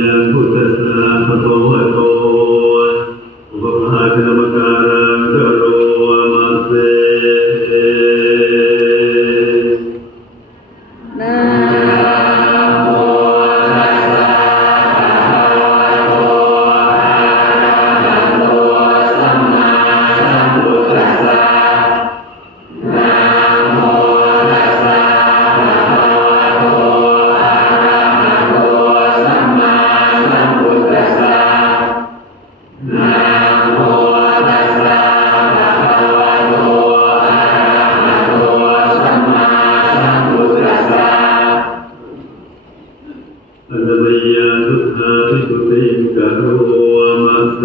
ยังพุทธสาพระโตอุปภาจนมการ ยานุสาวิสุติงกะโรวมัสเต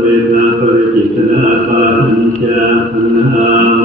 เวนาปริจิตนาปาทัญจาพนา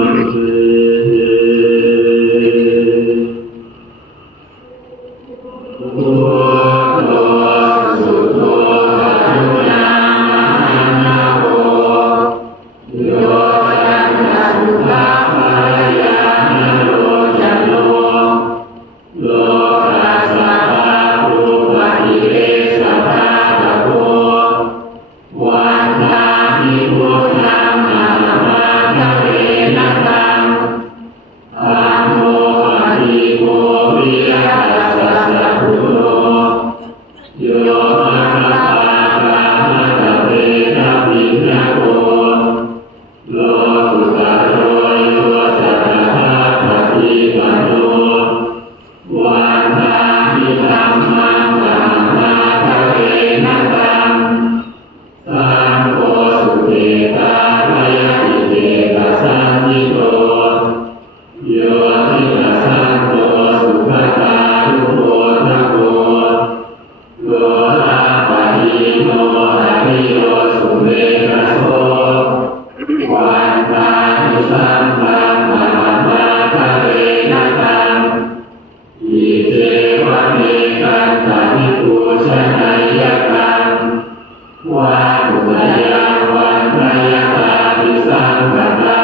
อา